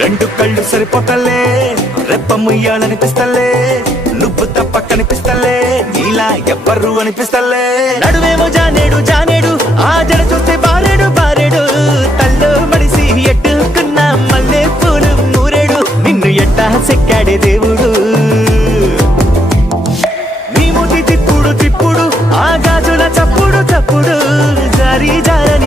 రెండు కళ్ళు సరిపోతలే రెప్ప ముయ్యాలనిపిస్తలే నువ్వు తప్ప కనిపిస్తలే నీలా ఎవ్వరు అనిపిస్తలే నడువేమో జానేడు జానేడు ఆ జడ చూస్తే